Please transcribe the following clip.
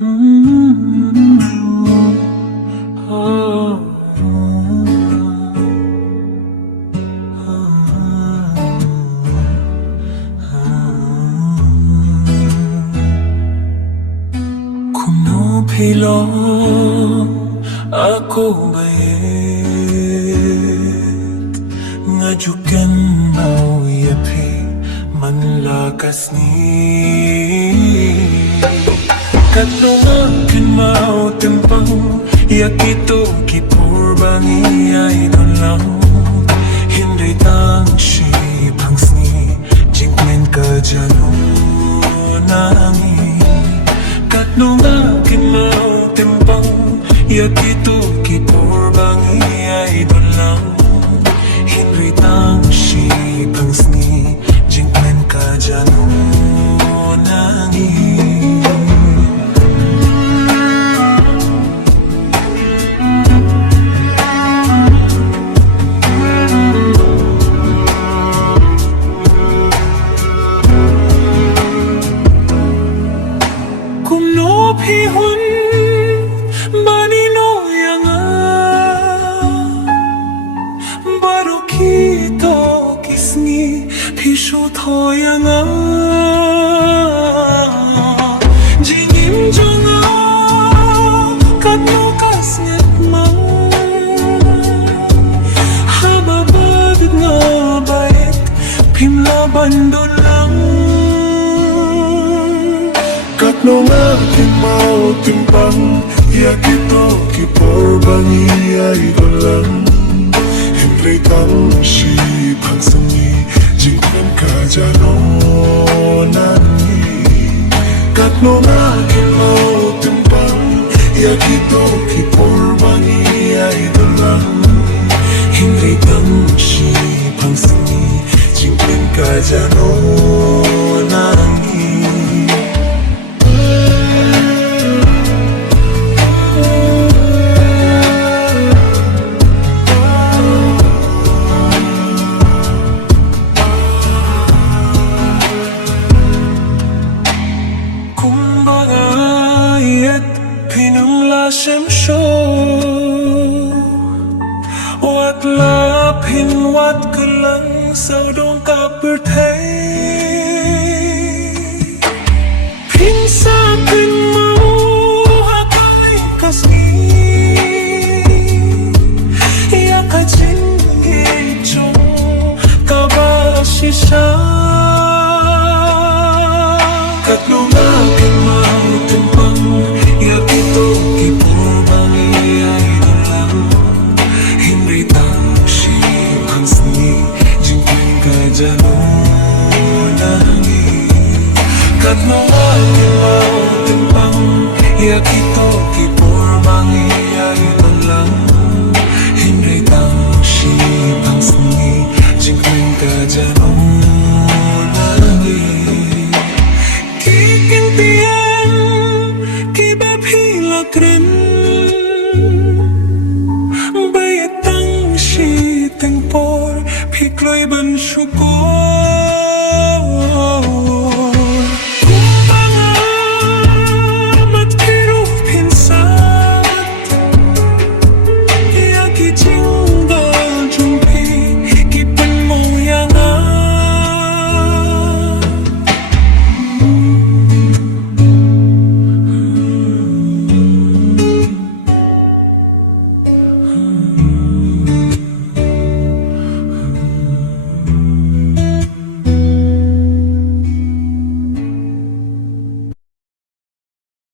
Kung nupilong ako bayit ngajukan mau yapi manlakas ni katong Kynmaw Tympang yakito kipurbangi ay lang hindi tang si pangsni jingmen ka jano nangi katong Kynmaw Tympang yakito kipurbangi ay lang hindi tang si pangsni jingmen ka jano nangi Pihun banino yanga baru kita kisni pishu tho yanga jingim jonga katno kasnget mang hababad nga baik pimla bandolang katno nga Kynmaw Tympang yakito kipurbangi ay lang hindi tang si pangsani jingmen ka jano nangi katno nga Kynmaw Tympang yakito kipurbangi ay lang hindi tang si pangsani jingmen ka jano nangi Wat la pin wat kelang sao dong kapur thay pin sa pin mau hakai kasni ya kajin echo kabasisa katno nga Kynmaw Tympang yakito kipurbangi ay lang hindi tang si pangsni jingmen ka jano nangi katno nga Kynmaw Tympang yakito kipurbangi ay lang hindi tang si pangsni jingmen ka jano nangi kikintian kibapilak rin bayatang si tengpor pikloy ban syukur